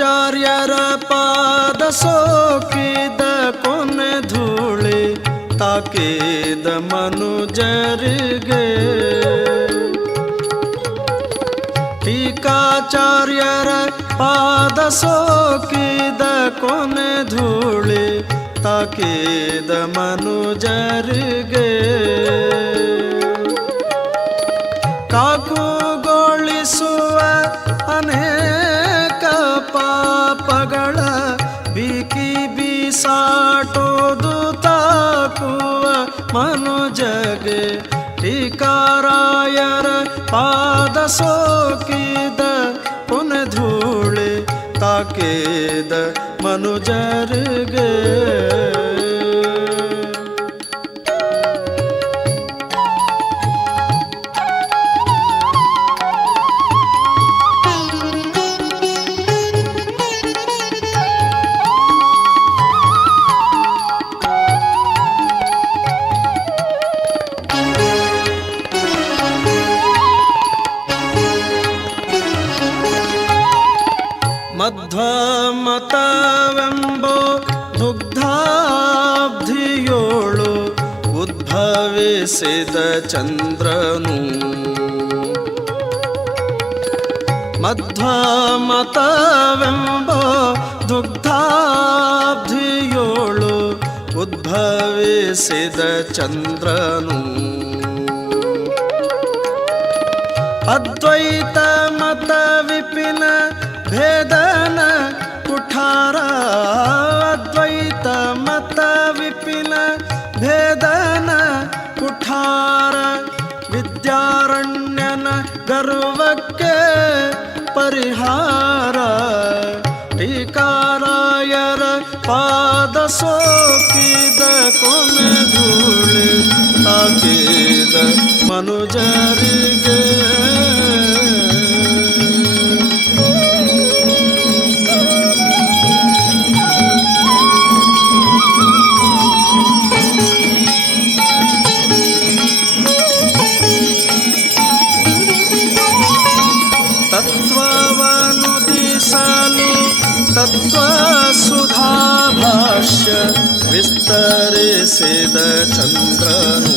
ಟೀಕಾಚಾರ್ಯರ ಪಾದ ಸೋಕಿದ ಕೊನೆ ಧೂಳಿ ತಾಕಿದ ಮನುಜರಿಗೆ. ಟೀಕಾಚಾರ್ಯರ ಪಾದ ಸೋಕಿದ ಕೊನೆ ಧೂಳಿ ತಾಕಿದ ಮನುಜರಿಗೆ. ಕಾಕುಗೊಳಿಸುವ ಅನೇಕ ಪಾಪಗಳ ಬೀಕಿ ಬೀಸಾಟೋದು ತಾಕುವ ಮನುಜಗೆ. ಟೀಕಾರಾಯರ ಪಾದ ಸೋಕಿದ ಕೊನೆ ಧೂಳಿ ತಾಕಿದ ಮನುಜರಿಗೆ. ಮಧ್ವಮತವೆಂಬೋ ದುಗ್ಧಾಬ್ಧಿಯೋಳು ಉದ್ಭವಿಸಿದ ಚಂದ್ರನು. ಮಧ್ವಮತವೆಂಬೋ ದುಗ್ಧಾಬ್ಧಿಯೋಳು ಉದ್ಭವಿಸಿದ ಚಂದ್ರನು. ಅದ್ವೈತ ಮತ ವಿಪಿನ ಭೇದನ ಕುಠಾರ. ಅದ್ವೈತ ಮತ ವಿಪಿನ ಭೇದನ ಕುಠಾರ. ವಿದ್ಯಾರಣ್ಯನ ಗರ್ವಕ್ಕೆ ಪರಿಹಾರ. ಟೀಕಾರಾಯರ ಪಾದ ಸೋಕಿದ ಕೊನೆ ಧೂಳಿ ತಾಕಿದ ಮನುಜರಿಗೆ. ತತ್ವವನುದಿಸಲು ತತ್ವಸುಧಾಭಾಷ್ಯ ವಿಸ್ತರಿಸಿದ ಚಂದ್ರನು.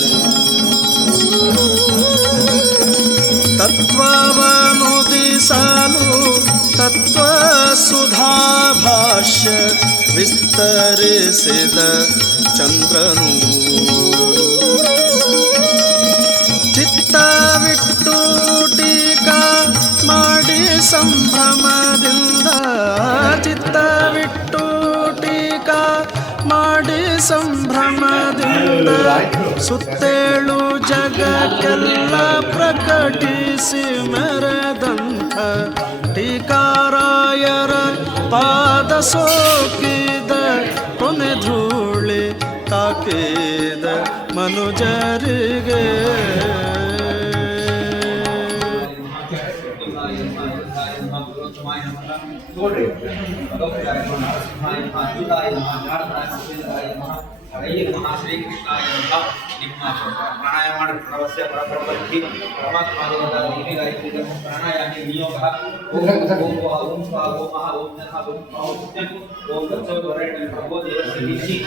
ತತ್ವವನುದಿಸಲು ತತ್ವಸುಧಾಭಾಷ್ಯ ವಿಸ್ತರಿಸಿದ ಚಂದ್ರನು. ಚಿತ್ತವಿಟ್ಟು ಟೀಕಾ ಮಾಡಿ ಸಂಭ್ರಮದಿಂದ. ಚಿತ್ತವಿಟ್ಟು ಟೀಕಾ ಮಾಡಿ ಸಂಭ್ರಮದಿಂದ. ಸುತ್ತೇಳು ಜಗಕ್ಕೆಲ್ಲ ಪ್ರಕಟಿಸಿ ಮೆರೆದಂಥ ಟೀಕಾರಾಯರ ಪಾದ ಸೋಕಿದ ಕೊನೆ ಧೂಳಿ ತಾಕಿದ ಮನುಜರಿಗೆ. ಶ್ರೀಕೃಷ್ಣಾಯ ನಿಮ್ಮ ಪ್ರಾಣಾಯಾಮ ಮಾಡಿ ಪ್ರಣವಸ್ಯ ಪರಬ್ರಹ್ಮಿ ಪರಮಾತ್ಮಾದ ದೇವಿ ಗಾಯತ್ರಿ ಪ್ರಾಣಾಯಾಮಿ ನಿಯೋಗ. ಓಂ ಓಂ ಓಂ ಸ್ವಾ ಓಂ ಮಹಾ ಓಂ ನಮಃ ಓಂ ಮೌತ್ಯಂ ಓಂ ತತ್ಸತ್ ವರೇಣ್ಯ ಭಗವೋ ದೇವಸ್ಯ ಧೀಮಹಿ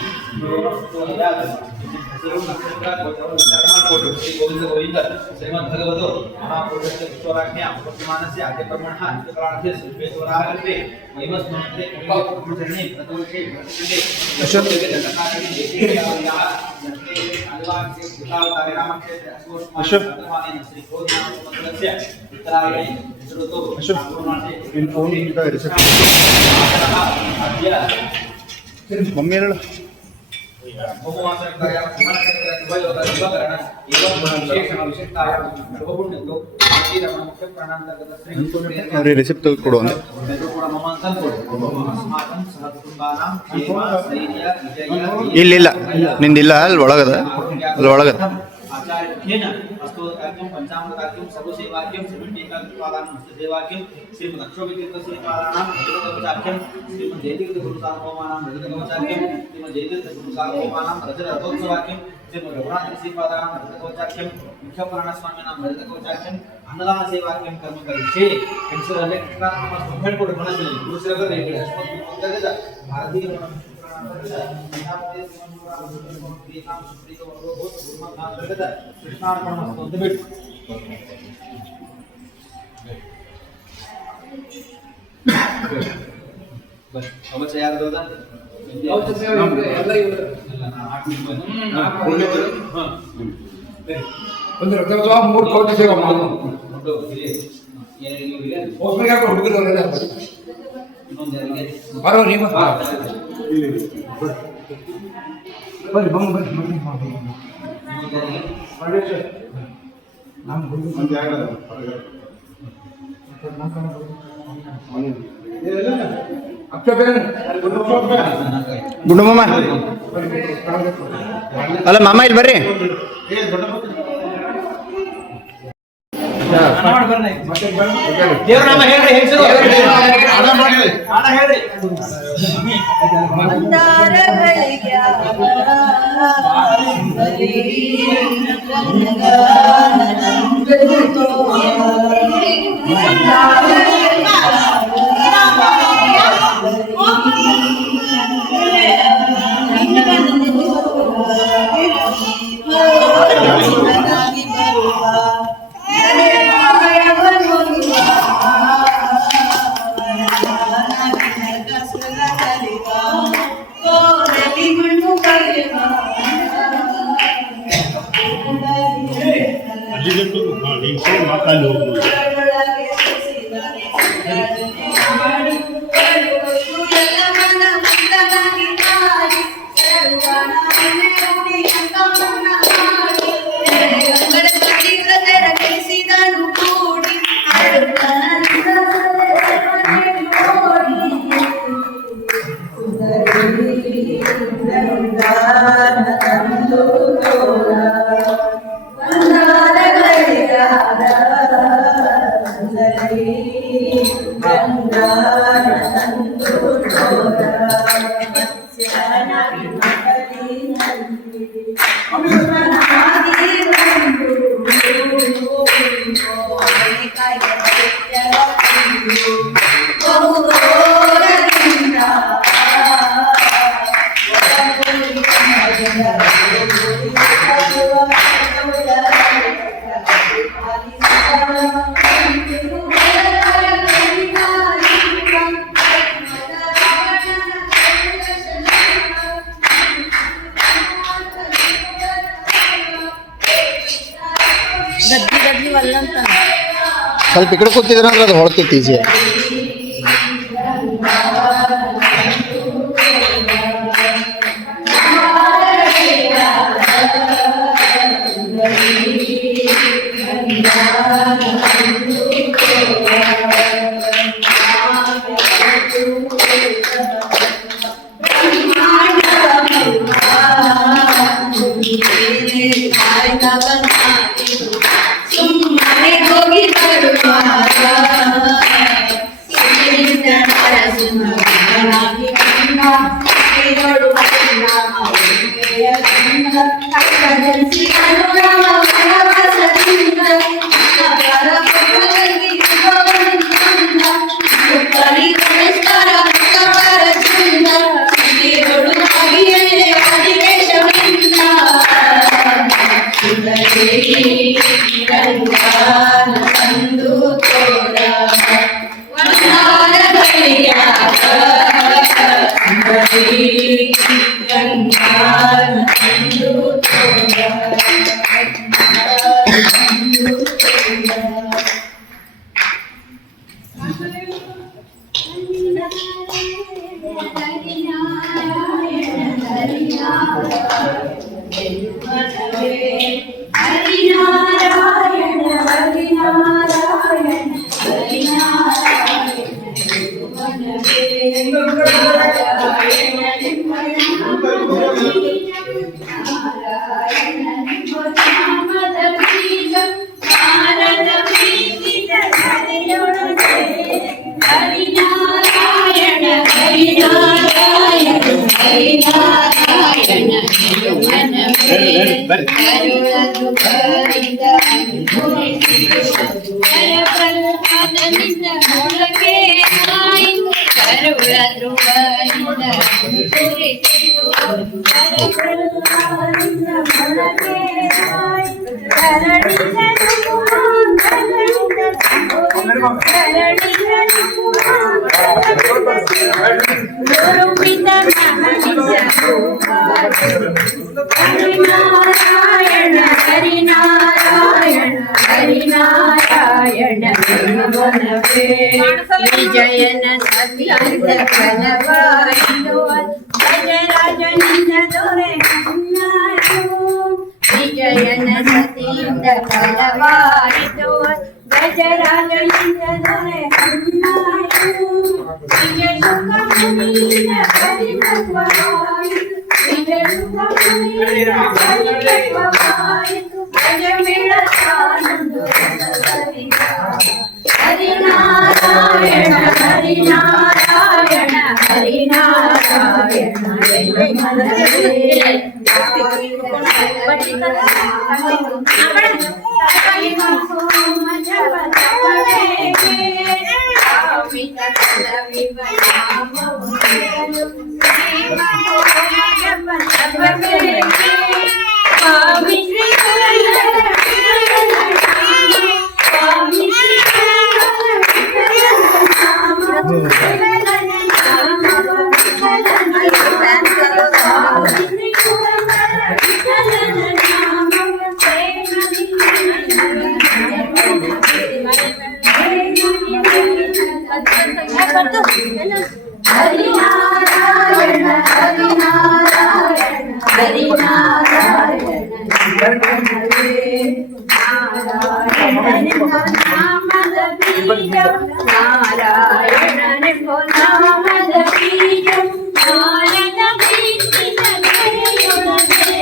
ತೋ ಯಾಗ ಸರ್ವ ನಕ್ಷತ್ರ ಗೋತ್ರ ವಿಚಾರ ಮಾಡಿಕೊಂಡು ಶ್ರೀ ಗೋವಿಂದ ಗೋವಿಂದ ಶ್ರೀಮದ್ ಭಗವತೋ ಮಹಾಪುರುಷಸ್ಯ ವಿಶ್ವರಾಜ್ಞ ವರ್ತಮಾನಸ್ಯ ಆದ್ಯ ಬ್ರಹ್ಮಣಃ ನಿತ್ಯ ಪ್ರಾಣಸ್ಯ ಸುವೇಶ್ವರಾಗತೆ ಮಹಿಮಸ್ಮರಣೆ ಬ್ರಹ್ಮಚರಣೆ ಪ್ರತೋಷೆ ಪ್ರತಿಷ್ಠೆ मम्मी ರಿಸಿಪ್ಟ್ ಕೊಡು ಅಂದ್ರೆ ಇಲ್ಲ ನಿಂದಿಲ್ಲ ಅಲ್ಲಿ ಒಳಗದ ಅಲ್ಲಿ ಒಳಗದ आचार्येण अस्तोत्रकार्यं पंचामृतार्यं सर्वसेवार्यं श्रीमन्तेकाग्रपादानं सेवार्यं श्रीमदक्षोभितीर्थसेवानां रजतकवचार्यं श्रीमद्जयतीर्थगुरुसार्वभौमानां रजतकवचार्यं श्रीमद्जयतीर्थगुरुसार्वभौमानां रजतरथोत्सवार्यं रघुनाथ श्रीपादानां भरतकवचाख्यं मुख्यप्राणस्वामिनां भरतकवचाख्यं अन्नदान सेवाख्यं कर्म करिष्ये ಹೆಸರಲ್ಲಿ ಕೃಷ್ಣ ಹೇಳ್ಕೊಡು ಮನಸ್ಸಿನಲ್ಲಿ ಗುರುಸಿರಗರ ಹೇಳಿ ಅಷ್ಟೊಂದು ಭಾರತೀಯ ಕೃಷ್ಣಾರ್ಪಣ ಒಂದು ಬಿಟ್ಟು ಅವಚ ಯಾರ್ದೋದ ಒಂದು ರಥೋತ್ಸವ 3 ಕೋಟಿ ಸೇವೆ ಮಾಡೋದು ಒಬ್ಬರಿಗೆ ಹುಡುಗರು ಬರೋ ನೀವು ಬರ್ರಿ ಬಮ್ಮ ಬರ್ರಿ ಗುಂಡು ಮಾಮ ಅಲ್ಲ ಮಾಮ ಇಲ್ಲಿ ಬರ್ರಿ ದೇವರಾಮ ಹೇಳ್ರಿ ಹೆಸರು ಹಣ ಹೇಳ್ರಿ ಸ್ವಲ್ಪ ಈ ಕಡೆ ಕೂತಿದ್ರೆ ಅಂದ್ರೆ ಅದು ಹೊಳ್ತೈತಿ ಈಜಿ Hare ಕರುಳದು ಬರಿದ ಕರಬಲ್ಪದನಿಂದ ಮೊಳಕೆ ಆಯಿತು ಕರುಳದು ಬರಿದ ಕರಬಲ್ಪದನಿಂದ ಮೊಳಕೆ ಆಯಿತು ಹರಿನಾರಾಯಣ ಹರಿನಾರಾಯಣ ಹರಿನಾರಾಯಣ ವಿಜಯನ ಸತ್ಯಾಂತ ಫಲವಾಯಿತು ಗಜರಾಜನಿಂದ ದೊರೆ ವಿಜಯನ ಸತಿಯಿಂದ ಫಲವಾಯಿತು ಗಜರಾಜನಿಂದ ದೊರೆ ವಿಜಯ ಸುಖಮುನಿಯ ಪರಿಪಕ್ವವಾಯಿತು ವಿಜಯ ಸುಖಮುನಿಯ ಪರಿಪಕ್ವವಾಯಿತು ಗಜಮೇಳ ಸಾನಂದು ಹರಿನಾರಾಯಣ ಹರಿನಾರಾಯಣ ಹರಿನಾರಾಯಣ ಹರಿನಾರಾಯಣ ಹರಿನಾರಾಯಣ ಹರಿನಾರಾಯಣ ನಾಮದ ಬೀಜ ನಾರಾಯಣನೆಂಬ ನಾಮದ ಬೀಜ ನಾರದ ಬೀಜಿನ ನೆರೆಯೊಳಗೆ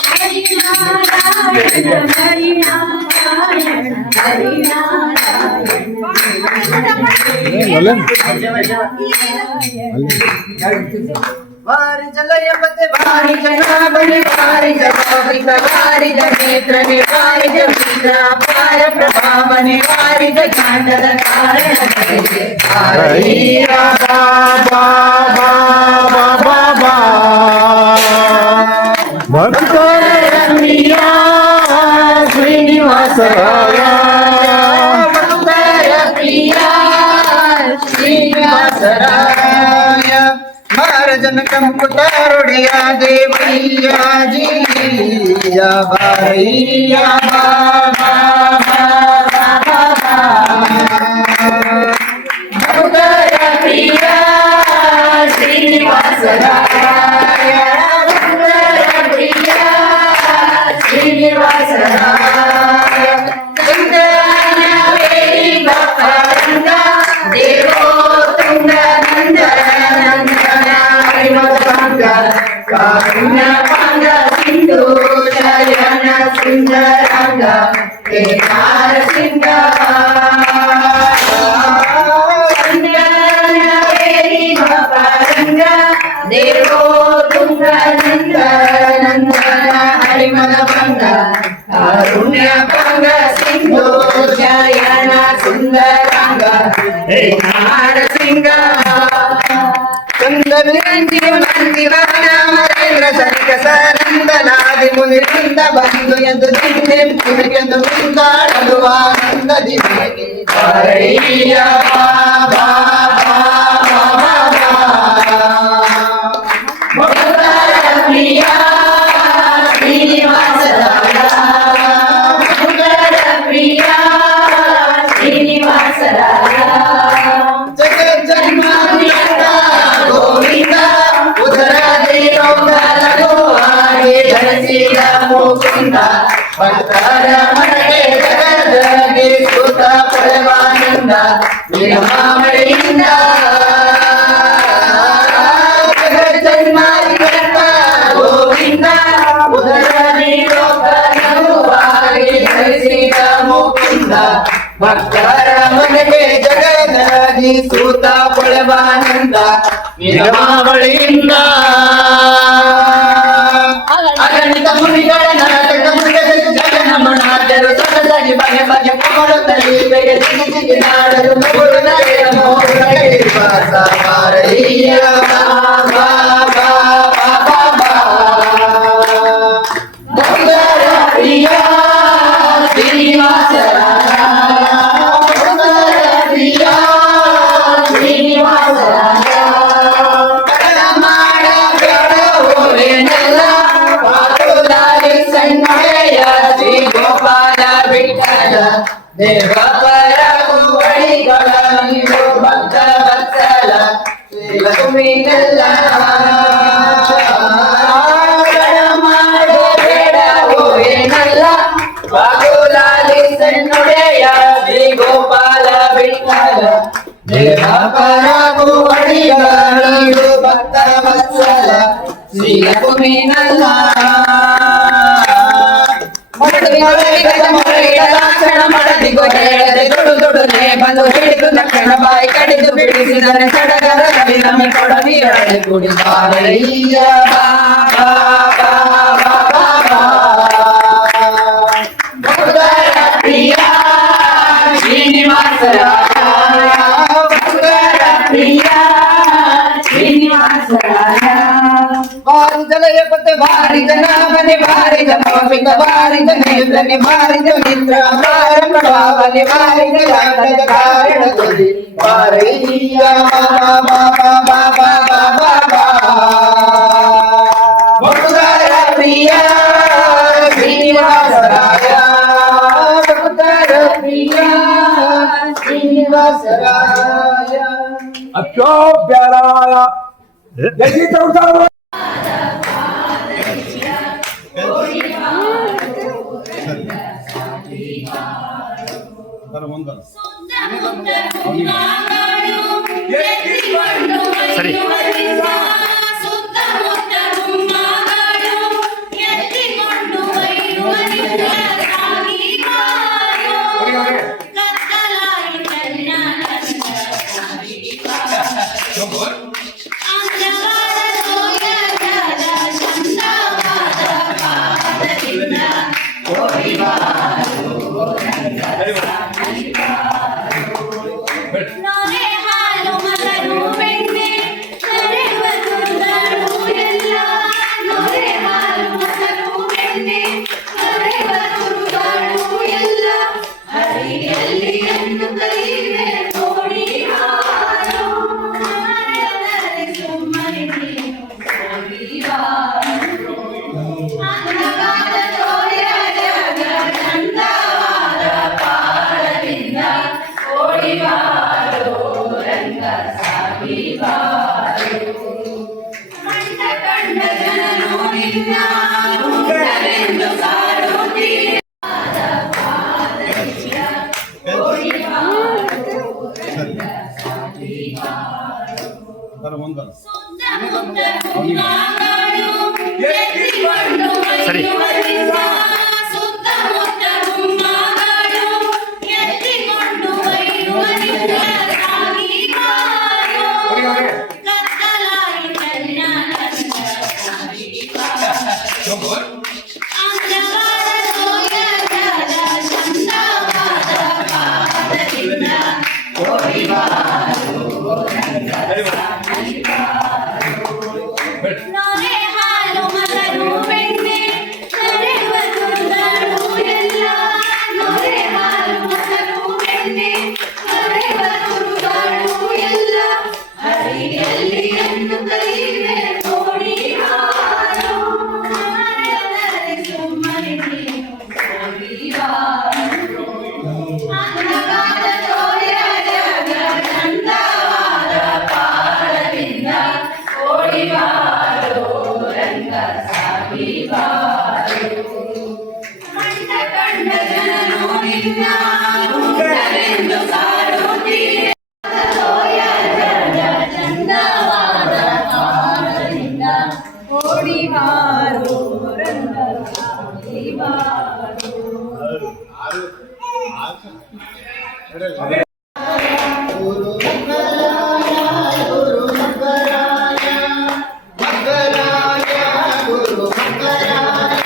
ಹರಿನಾರಾಯಣ ಹರಿನಾರಾಯಣ ವಾರಿ ಜಲಯ ಪತೆ ವಾರಿ ಜನಾಭನಿ ವಾರಿ ಜಪಾವಿತ ವಾರಿ ಜನೇತ್ರನೆ ವಾರಿ ಜೀತ್ರ ಪಾರ ಪ್ರಭಾವನೆ ವಾರಿ ಜಗಾಂಡದ ಕಾರಣ ಭಕ್ತರಮಿಯ ಶ್ರೀನಿವಾಸರಾಯ ಪ್ರಿಯ ಶ್ರೀನಿವಾಸರಾಯ महाराजन कंपुटरुड़िया देवैया जी भैया प्रिया श्रीनिवासराय प्रिया श्रीनिवासराय देवो तुंग कारुण्य पांग सिंधु शयन सुंदरांग केदार सिंह देवो तुंग नंद नंदन हरिमल भंग कारुण्य पांग सिंधु शयन सुंदरांग केदार सिंह मरेंद्र सरिक सनंदनादि मुनिवृंद बंधु यंतु दिन्निं पुनयंतु वृंदाडलु आनंद दिवेगे हरैया बाबा प्रिया श्रीनिवासराय प्रिया श्रीनिवासराय जगत जन्माद्यंता गोविंद उधर धरसीर मुकुंद भक्तर मनगे जगदगे सुत परमानंद विरमामणिंद जगत जन्माद्यंता गोविंद उधर धरसीर मुकुंद भक्तर मनगे जगदगे सुत परमानंद विरमामणिंद ಗಣಿತ ಮುನಿಗಳ ನಾಟಕ ಮೃಗದಲ್ಲಿ ಜಗನಮನಾದರು ಸೊಗಸಾಗಿ ಬಗೆ ಬಗೆ ಪೊಗಳುತ್ತಲೇ ಬೇಗೆ ದಿಗಿ ದಿಗಿ ನಾಡಲು ಮಗುಳು ನಗೆಯ ಮೋಹಗಳಿಗೆ ವಾಸ ಮಾರಯ್ಯ ಬಾ ಬಾ ಬಾ ಬಾ ಬಾ ಭಕ್ತರ ಪ್ರಿಯ ಶ್ರೀನಿವಾಸರಾಯ ಭಕ್ತರ ಪ್ರಿಯ ಶ್ರೀನಿವಾಸರಾಯ ಕಡಲ ಮಾಡ ಬೇಡವೋವೇನೆಲ್ಲ ಪಾಟುದಾರಿ ಸಂಗಯ ಶ್ರೀ ಗೋಪಾಲ ಬಿಟ್ಟಲ ದೇವಪರ ಕುವಳಿಗಳ ನೀವು ಭಕ್ತ ವತ್ಸಲ ಶ್ರೀ ಲಕ್ಷ್ಮೀನೆಲ್ಲ ಬಾಗುಲಾಲಿ ಸನ್ನುಡೆಯ ಶ್ರೀ ಗೋಪಾಲ ಬಿಟ್ಟಲ ದೇವಪರ ಕುವಳಿಗಳು ಭಕ್ತ ವತ್ಸಲ ಶ್ರೀ ಲಕ್ಷ್ಮೀನಲ್ಲ ಮಡದಿಗೂ ಹೇಳದೆ ದೊಡ್ಡನೆ ಬಂದು ಹಿಡಿದು ತಕ್ಷಣ ಬಾಯಿ ಕಡಿದು ಬಿಡಿಸಿದರೆ ಸಡಗರ ರವಿ ನಮಿ ಕೊಡಲಿಯೊಳಗೆ ಕುಡಿದಾರಯ್ಯ ಬಾ ಬಾ ಬಾ ಬಾ ಬಾ ಬಾ ಭಕ್ತರ ಪ್ರಿಯ ಶ್ರೀನಿವಾಸರಾಯ ಭಕ್ತರ ಪ್ರಿಯ ಶ್ರೀನಿವಾಸರಾಯ ಬಾರಿದಲಯ ಪತೆ ಬಾರಿದ ನಾಮನೆ ಬಾರಿದ ಮೋಹಿತ ಬಾರಿದ ನೇತ್ರನೆ ಬಾರಿದ ಮಿತ್ರ ಬಾರ ಪ್ರಭಾವನೆ ಬಾರಿದ ಲಾಟದ ಕಾರಣದಲ್ಲಿ ಬಾರಯ್ಯ ಬಾ ಬಾ ಬಾ ಬಾ ಬಾ ಬಾ ಬಾ ಭಕ್ತರ ಪ್ರಿಯ ಶ್ರೀನಿವಾಸರಾಯ ಭಕ್ತರ ಪ್ರಿಯ ಶ್ರೀನಿವಾಸರಾಯ अच्छो प्यारा जल्दी तो उठाओ ಸರಿ ಸರಿ ಮಂಗಲಾಯ ಗುರು ಮಂಗಲಾಯ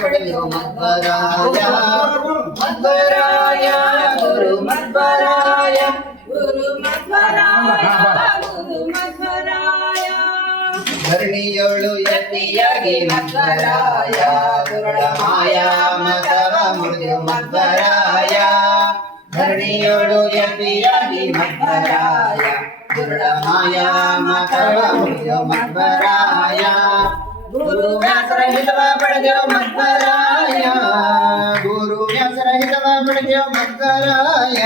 ಪಡೆಯೋ ಮಧ್ವರಾಯ ಮಧ್ವರಾಯ ಗುರು ಮಧ್ವರಾಯ ಗುರು ಮಧ್ವರಾಯ ಗುರು ಮಧ್ವರಾಯ ಧರಣಿಯೋಳು ಯತಿಯಾಗಿ ಮಧ್ವರಾಯ ಗುರುಳ ಮಾಯಾ ಮತವ ಮುರಿಯೋ ಮಧ್ವರಾಯ ಧರಣಿಯೋಳು ಯತಿಯಾಗಿ ಮಧ್ವರಾಯ ಗುರುಳ ಮಾಯಾ ಮತವ ಮುರಿಯೋ ಮಧ್ವರಾಯ ಗುರು ವ್ಯಾಸರ ಹಿತವ ಪಡೆದೋ ಮಧ್ವರಾಯ ಗುರು ವ್ಯಾಸರ ಹಿತವ ಪಡೆದೋ ಮಧ್ವರಾಯ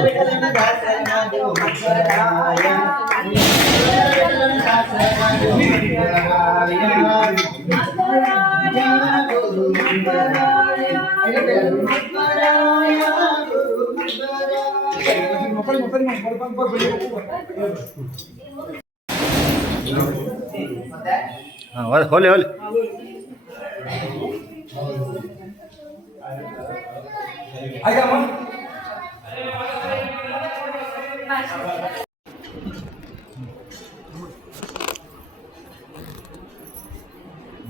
ವಿಠಲನ ದಾಸನಾದೋ ಮಧ್ವರಾಯ ಗುರು ಮಧ್ವರಾಯ ಹೋಲಿ ಹೋಲಿ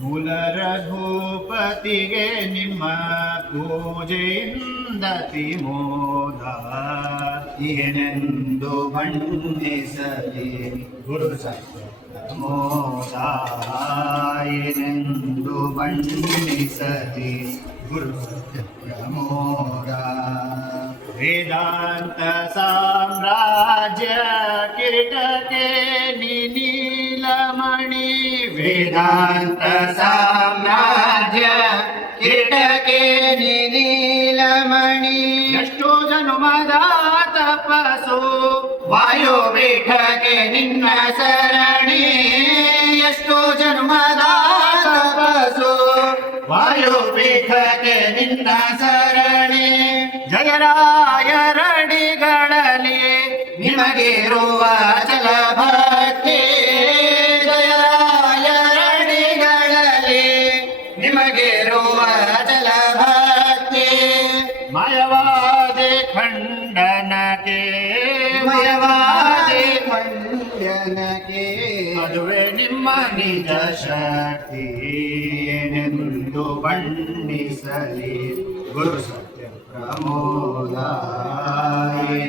ಮೂಲ ರಘುಪತಿಗೆ ನಿಮ್ಮ ಪೂಜೆಯಿಂದ ತಿಮೋದ ಏನೆಂದು ಬಣ್ಣಿಸಲಿ ಗುರು ಸತ್ಯ ಪ್ರಮೋದ ಏನೆಂದು ಬಣ್ಣಿಸಲಿ ಗುರು ಸತ್ಯ ಪ್ರಮೋದ ವೇದಾಂತ ಸಾಮ್ರಾಜ್ಯ ಕಿರೀಟಕ್ಕೆ ನೀಲಮಣಿ ವೇದಾಂತ ಸಾಮ್ರಾಜ್ಯ ಕಿರೀಟಕ್ಕೆ ನೀಲಮಣಿ ಎಷ್ಟೋ ಜನುಮದ ತಪಸ್ಸು ವಾಯು ಪೀಠಕ್ಕೆ ನಿನ್ನ ಸರಣಿ ಎಷ್ಟೋ ಜನ್ಮದ ತಪಸ್ಸು ವಾಯು ಪೀಠಕ್ಕೆ ನಿನ್ನ ಸರಣಿ ಜಯರಾಯರಡಿಗಳಲ್ಲಿ ನಿಮಗಿರುವ ಚಲ ಭಕ್ತಿ ಜಯರಾಯರಡಿಗಳಲ್ಲಿ ನಿಮಗಿರುವ ಚಲ ಭಕ್ತಿ ಮಯವಾದೆ ಖಂಡನಕ್ಕೆ ಮಯವಾದೆ ಖಂಡನಕ್ಕೆ ಅದುವೇ ನಿಮ್ಮ ನಿಜ ಶಕ್ತಿ ಏನೆಂದು ಬಣ್ಣಿಸಲಿ ಗುರು ಸತ್ಯ ಪ್ರಮೋದ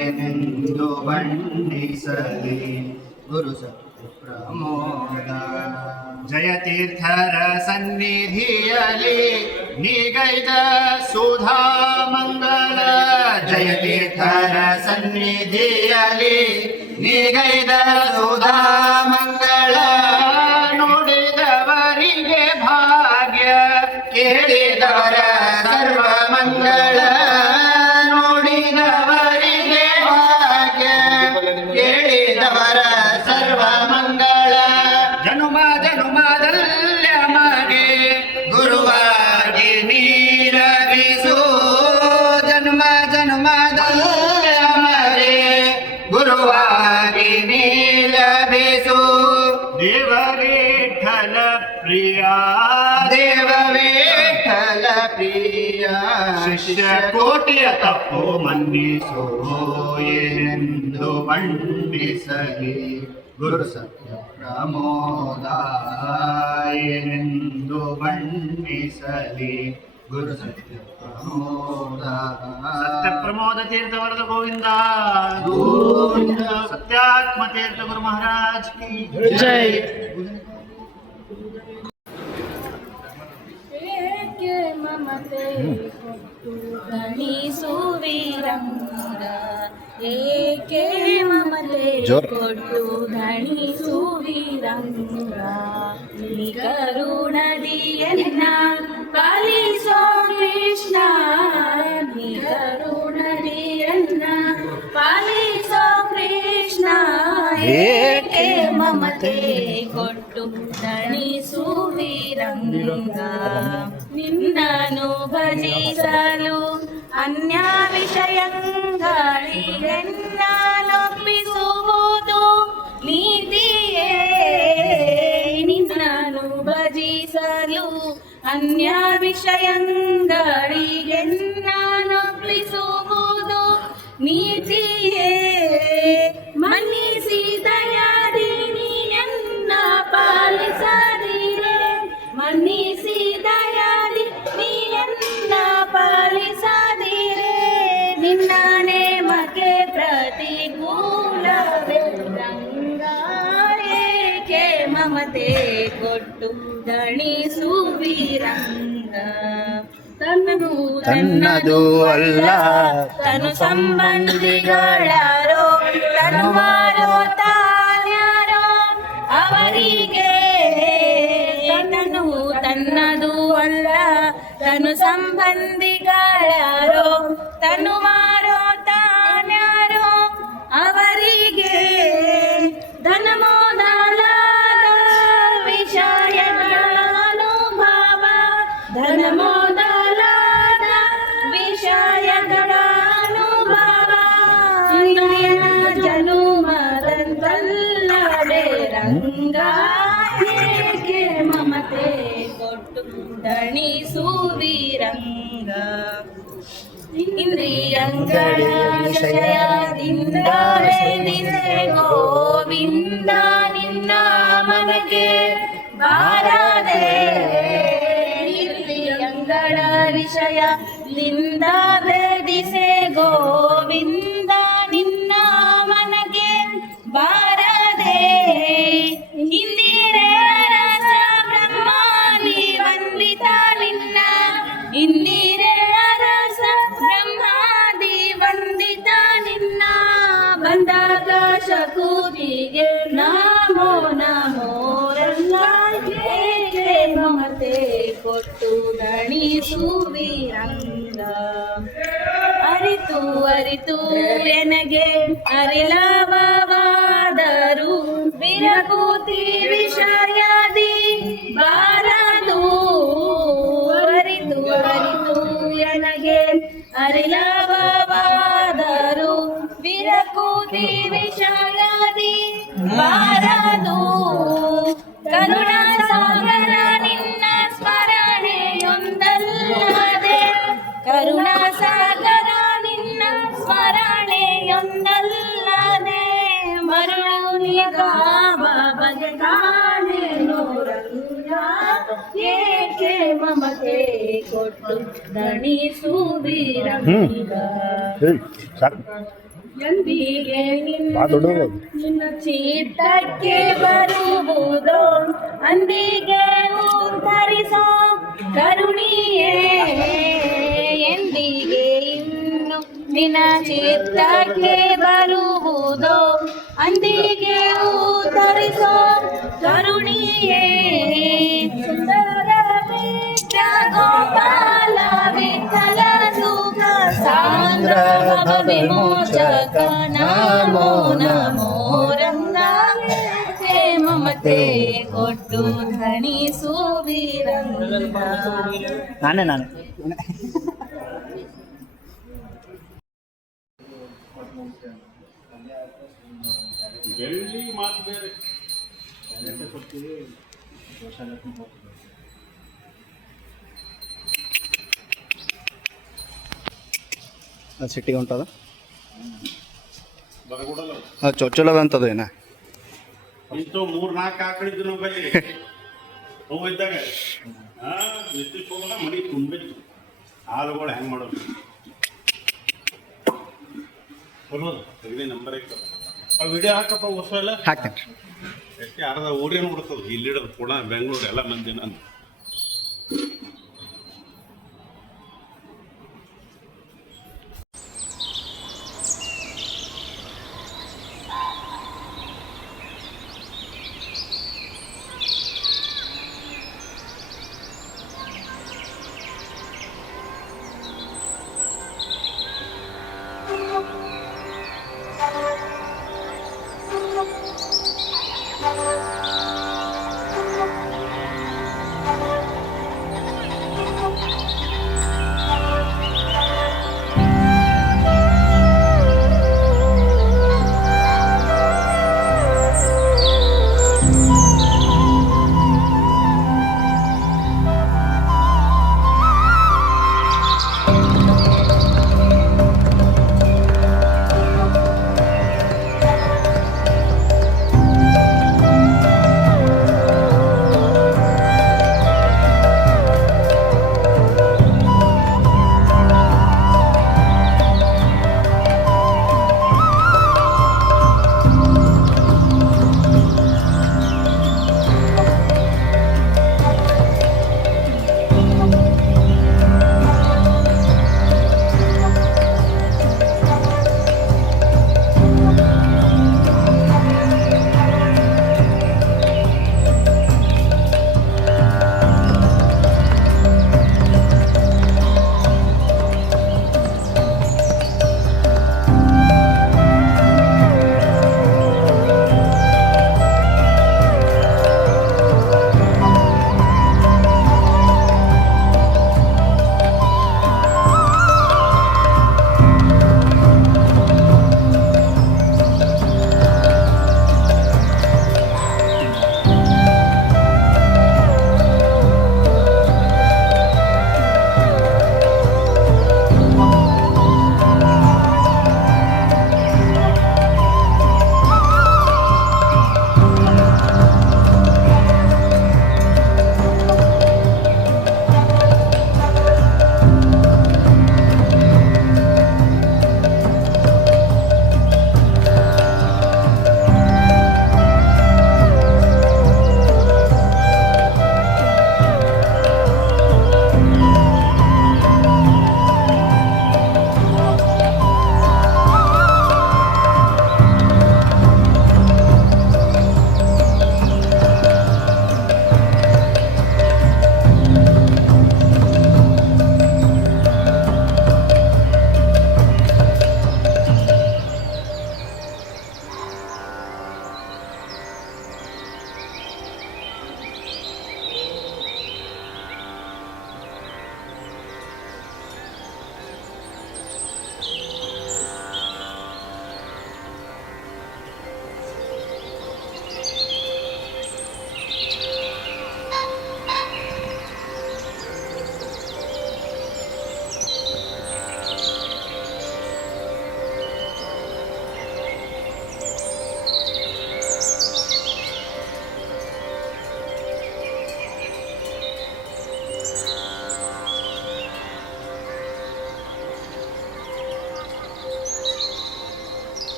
ಏನೆಂದು ಬಣ್ಣಿಸಲಿ ಗುರು ಸತ್ಯ ಪ್ರಮೋದ ಜಯತೀರ್ಥರ ಸನ್ನಿಧಿಯಲ್ಲಿ ನೀಗೈದ ಸುಧಾ ಮಂಗಲ ಜಯತೀರ್ಥರ ಸನ್ನಿಧಿಯಲ್ಲಿ ನೀಗೈದ ಸುಧಾ ಮಂಗಳ ನೋಡಿದವರಿಗೆ ಭಾಗ್ಯ ಕೇಳಿದವರ ಸರ್ವ ಮಂಗಳ ನೋಡಿದವರಿಗೆ ಭಾಗ್ಯ ಕೇಳಿದವರ ಸರ್ವ ಮಂಗಳ ಜನುಮ ಜನುಮದಲ್ಲ ಮಗೆ ಗುರುವಾಗಿ ನೀರಗಿಸು ಜನ್ಮ ಜನ್ಮದಲ್ಲ ಮಗೆ ಗುರುವಾಗಿ ನೀಲಬಿಸು ದೇವವಿಠಲ ಪ್ರಿಯ ದೇವವಿಠಲ ಪ್ರಿಯ ಶಿಷ್ಯ ಕೋಟಿಯ ತಪ್ಪು ಮನ್ನಿಸೋ ಏನೆಂದು ಬಣ್ಣಿಸಲಿ ಗುರು ಸತ್ಯ ಪ್ರಮೋದಾಯನೆಂದು ಬಣ್ಣಿಸಲಿ ಗುರು ಸತ್ಯ ಪ್ರಮೋದ ತೀರ್ಥ ವರದ ಗೋವಿಂದ ಸತ್ಯಾತ್ಮ ತೀರ್ಥ ಗುರು ಮಹಾರಾಜ್ ಕಿ ಜೈ. ಏಕೆ ಮಮತೆ ಕೊಟ್ಟು ಧಣಿಸುವಿರಂಗ, ಏಕೆ ಮಮತೆ ಕೊಟ್ಟು ಧಣಿಸುವಿರಂಗ, ನೀ ಕರುಣದಿಯನ್ನ ಪಾಲಿಸೋ ಕೃಷ್ಣ, ನೀ ಕರುಣದಿಯನ್ನ ಪಾಲಿಸೋ ಕೃಷ್ಣ, ಏಕೆ ಮಮತೆ ಕೊಟ್ಟು ಧಣಿಸುವಿರಂಗ, ನಿನ್ನನು ಭಜಿಸಲು ಅನ್ಯ ವಿಷಯಗಳಿಗೆನ್ನೊಪ್ಪಿಸುವುದು ನೀತಿಯೇ, ನಿನ್ನನು ಭಜಿಸಲು ಅನ್ಯ ವಿಷಯಗಳಿಗೆನ್ನೊಪ್ಪಿಸುವುದು ನೀತಿಯೇ, ಮನ್ನಿಸಿ ದಯಾದಿ ನೀಯನ್ನ ಪಾಲಿಸದಿರೆ, ಮನ್ನಿಸಿ ದಯಾದಿ ನೀಯನ್ನ ಪಾಲಿಸದಿರೆ, ನಿನ್ನ ನೇಮಕ್ಕೆ ಪ್ರತಿಕೂಲವೇ ರಂಗ, ಏಕೆ ಮಮತೆ ಕೊಟ್ಟು ದಣಿಸುವಿರಂಗ, ತನ್ನದು ಅಲ್ಲ ತನು ಸಂಬಂಧಿಗಳಾರೋ ತನು ಮಾರೋ ತಾನ್ಯಾರೋ ಅವರಿಗೆ, ತನ್ನದು ಅಲ್ಲ ತನು ಸಂಬಂಧಿಗಳಾರೋ ತನು ಮಾರೋ ತಾನ್ಯಾರೋ ಅವರಿಗೆ, ಧನಮೋದಲಾದ ವಿಷಯಗಳ ಅನುಭವ, ಧನಮೋದಲಾದ ವಿಷಯಗಳ ಅನುಭವ, ಜನುಮದಂತಲ್ಲದೆ ರಂಗ, ಏಕೆ ಮಮತೆ ಕೊಟ್ಟು ದಣಿಸುವಿರಂಗ, ಇಂದ್ರಿಯಂಗಳ ವಿಷಯದಿಂದ ವೇದಿಸೆ ಗೋವಿಂದ, ನಿನ್ನ ಮನಗೆ ಬಾರದೆ, ಇಂದ್ರಿಯಂಗಳ ವಿಷಯದಿಂದ ವೇದಿಸೆ ಗೋವಿಂದ, ನಿನ್ನ ಮನಗೆ ಬಾರದೆ, ಇಂದಿರೆ ರಸ ಬ್ರಹ್ಮಾದಿ ವಂದಿತ ನಿನ್ನ, ಇಂದಿರೆ ರಸ ಬ್ರಹ್ಮಾದಿ ವಂದಿತ ನಿನ್ನ, ಬಂದಾಗ ಶಕುತಿಗೆ ನಮೋ ನಮೋ ರಂಗ, ಏಕೆ ಮಮತೆ ಕೊಟ್ಟು ದಣಿಸುವಿರಂಗ, ಅರಿತು ಅರಿತು ಎನಗೆ ಅರಿಲವಾದರೂ ವಿರಕೂತಿ ವಿಷಯದಿ ಬಾರದು, ಅರಿತು ಅರಿತು ಎನಗೆ ಅರಿಲವಾದರೂ ವಿರಕೂತಿ ವಿಷಯದಿ ಬಾರದು, ಕರುಣಾ ಸಾಗರ ನಿನ್ನ ಸ್ಮರಣೆಯೊಂದಲ್ಲದೆ, ಕರುಣಾ ಸಾಗರ ನಿನ್ನ ಸ್ಮರಣೆಯೊಂದಲ್ಲದೆ, ಮರಳು ನಿಗಾವ ಬಗೆ ಕಾಣೆನು ರಂಗ, ಏಕೆ ಮಮತೆ ಕೊಟ್ಟು ದಣಿಸುವಿರಂಗ, ಎಂದಿಗೆ ನಿನ್ನ ಚಿತ್ತಕ್ಕೆ ಬರುವುದೋ ಅಂದಿಗೆ ಉದ್ಧರಿಸೋ ಕರುಣಿಯೇ, ಎಂದಿಗೆ ಇನ್ನು ನಿನ್ನ ಚಿತ್ತಕ್ಕೆ ಬರುವುದೋ ಅಂದಿಗೆ ಉದ್ಧರಿಸೋ ಕರುಣಿಯೇ, ಸುಂದರ ಮಿತ್ರ ಗೋಪಾಲ ವಿಠಲ ಸುಖ ಸಾಂದ್ರ ಭವ ವಿಮೋಚಕ, ನಮೋ ನಮೋ ರಂಗ, ಏಕೆ ಮಮತೆ ಕೊಟ್ಟು ಧಣಿಸುವಿರಂಗ. ನಾನೇ ಸಿಟ್ಟಿಗೆ ಉಂಟದ ಚೊಚ್ಚಲದಂತದ ಏನ ಇಂಥವು 3-4 ಆಕಳಿದ್ದು ನಾವು ಬಲ್ಲಿ ಹೋಗಿದ್ದಾಗ ನಿತ್ಯ ಹೋಗೋಣ ಮನೆ ತುಂಬಿತ್ತು ಹಾಲುಗಳು ಹೆಂಗೆ ಮಾಡೋದು ಬರೋದು ತೆಗಲಿ ನಂಬರ್ ಐತೆ ಆ ವಿಡಿಯೋ ಹಾಕಪ್ಪ ಹೊಸ ಎಲ್ಲ ಹಾಕ್ತೇನೆ ಎಷ್ಟು ಅರ್ಧ ಊರೇನು ಬಿಡ್ತದೆ ಇಲ್ಲಿಡೋದು ಕೂಡ ಬೆಂಗಳೂರು ಎಲ್ಲ ಮಂದಿ ನಾನು